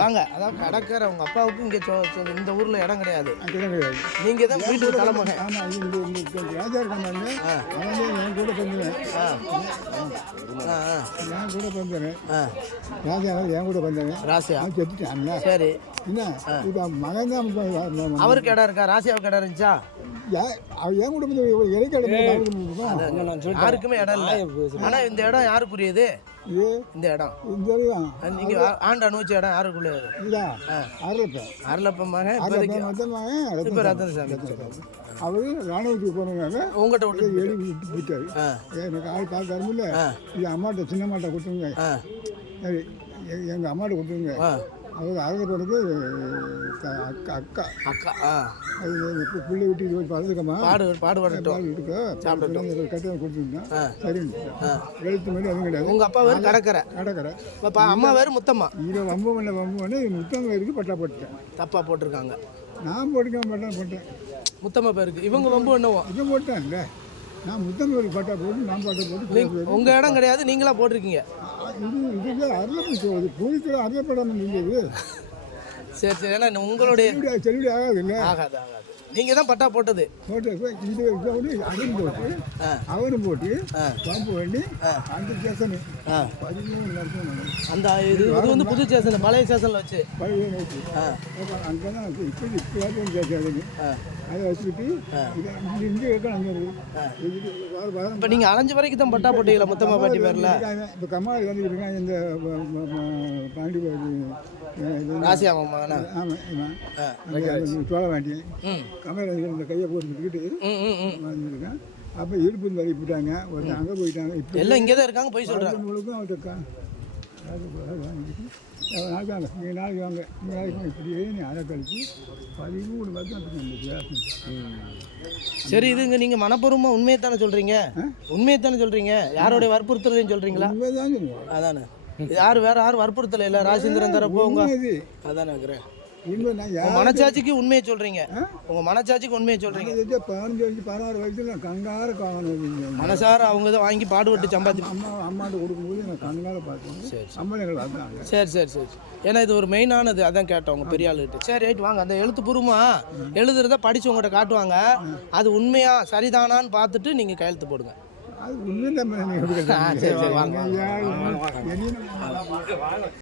வாங்க. அதாவது கடற்கரை உங்க அப்பாவுக்கு இங்க இந்த ஊர்ல இடம் கிடையாது. நீங்க தான் வீட்டுக்கு தலைமகன். ராஜா இருக்காங்க என் கூட பண்ணுவேன் ராஜா என் கூட பண்ணுவேன் ராசியா செத்துட்டேன். சரி என்ன இப்போ மகன் தான் அவருக்கு இடம் இருக்கா? ராசியாவுக்கு இடம் இருந்துச்சா? என் கூட வந்து இடைக்கால யாருக்குமே இடம் இல்லை. ஆனா இந்த இடம் யாருக்குரியது? இந்த இடம் நீங்க ஆண்டு அனுபவிச்ச இடம் யாருக்குள்ள? அரளப்பன் மகன் இப்ப ரத்தன சாமி. அவரு ராணுவத்துக்கு போனதுனால உங்கள்கிட்ட விட்டு எழுதி விட்டு போயிட்டாரு. எனக்கு ஆள் பார்க்கறதில்ல. இது அம்மாட்ட சின்ன அம்மாட்ட கொடுத்துருங்க. சரி எங்கள் அம்மாட்ட கொடுத்துருங்க. அவர் அரளப்பனுக்கு அக்கா அக்கா அக்கா அது பிள்ளை விட்டு இது பழதுக்கம்மா பாடுபட்டு கட்டணம் கொடுத்துருந்தேன். சரின்னு எழுத்து மாதிரி அதுவும் கிடையாது. உங்கள் அப்பா வேறு கடற்கரை அம்மா வேறு முத்தம்மா. இதை வம்பு பண்ண முத்தம் பேருக்கு பட்டா போட்டுட்டேன். தப்பாக போட்டிருக்காங்க. நான் போட்டுக்க பட்டா போட்டேன். முத்தம்மா பேருக்கு இவங்க வம்பு என்னவோ இதை போட்டேன் இல்லை. நான் முத்தம் பேருக்கு பட்டா போட்டு நான் பட்டா போட்டு உங்கள் இடம் கிடையாது. நீங்களா போட்டிருக்கீங்க. இது அருளப்பன் பூமிக்குள்ள அருளப்படாமல் இருந்தது. சரி சரி. ஏன்னா உங்களுடைய செல்லுபடி ஆகாது இல்லை. ஆகாது நீங்கள் தான் பட்டா போட்டது. இது அதுவும் போட்டு அவரும் போட்டு பம்பு பண்ணி அந்த ஸ்டேஷனு 13 நடத்தணும். அந்த இது வந்து புது ஸ்டேஷன் பழைய ஸ்டேஷனில் வச்சு பழைய வச்சு அங்கே தான் இப்போ ஸ்டேஷனுங்க அதை வச்சுக்கிட்டு இங்கே இருக்கணும். இப்போ நீங்கள் அலைஞ்சு வரைக்கும் தான் பட்டா போட்டீங்களா முத்தம்மா பாட்டி பேரில்? இப்போ கம்மாள் வந்துருக்காங்க இந்த பாண்டி ராசியாமா. ஆமாம் சோழ வேண்டி கமலை இந்த கையை போட்டுக்கிட்டு வந்துருக்கேன். அப்போ இடுப்பு தள்ளி போட்டாங்க. ஒருத்தர் அங்கே போயிட்டாங்க. இப்போ எல்லாம் இங்கே தான் இருக்காங்க. போய் சொல்கிறாங்க. அவங்களுக்கும் அவர்கிட்ட வாங்கிட்டு நாளைக்கு நீங்கள் நாளைக்கு வாங்க. நீங்கள் நாளைக்கு இப்படியே நீ அரை கழிச்சு 13 வருஷம். சரி இதுங்க நீங்கள் மனப்பூர்வமாக உண்மையை தானே சொல்கிறீங்க? உண்மையை தானே சொல்கிறீங்க? யாரோடைய வற்புறுத்தலையும் சொல்கிறீங்களா? உண்மை தான் சொல்லுவோம். அதானே யாரும் வற்புறுத்தலை இல்லை. ராஜேந்திரன் தரப்போ உங்க அதானே இருக்கிறேன். மனச்சாட்சிக்கு உண்மையை சொல்றீங்க. உங்க மனச்சாட்சிக்கு உண்மையை சொல்றீங்க. 15-16 வயசுல கங்கார காணும் மனசார அவங்க தான் வாங்கி பாடுபட்டு சம்பாதி அம்மாட்ட கொடுக்கும்போது நான் கங்கார பார்த்தேன். அம்மா எங்களுக்கு அதுதான். சரி. ஏன்னா இது ஒரு மெயினானது. அதான் கேட்டோம் உங்க பெரிய ஆளுகிட்ட. சரி ரைட் வாங்க. அந்த எழுத்துப்பூர்வமா எழுதுறத படிச்சு உங்கள்கிட்ட காட்டுவாங்க. அது உண்மையா சரிதானான்னு பார்த்துட்டு நீங்க கையெழுத்து போடுங்க. அது உண்மை. சரி வாங்க.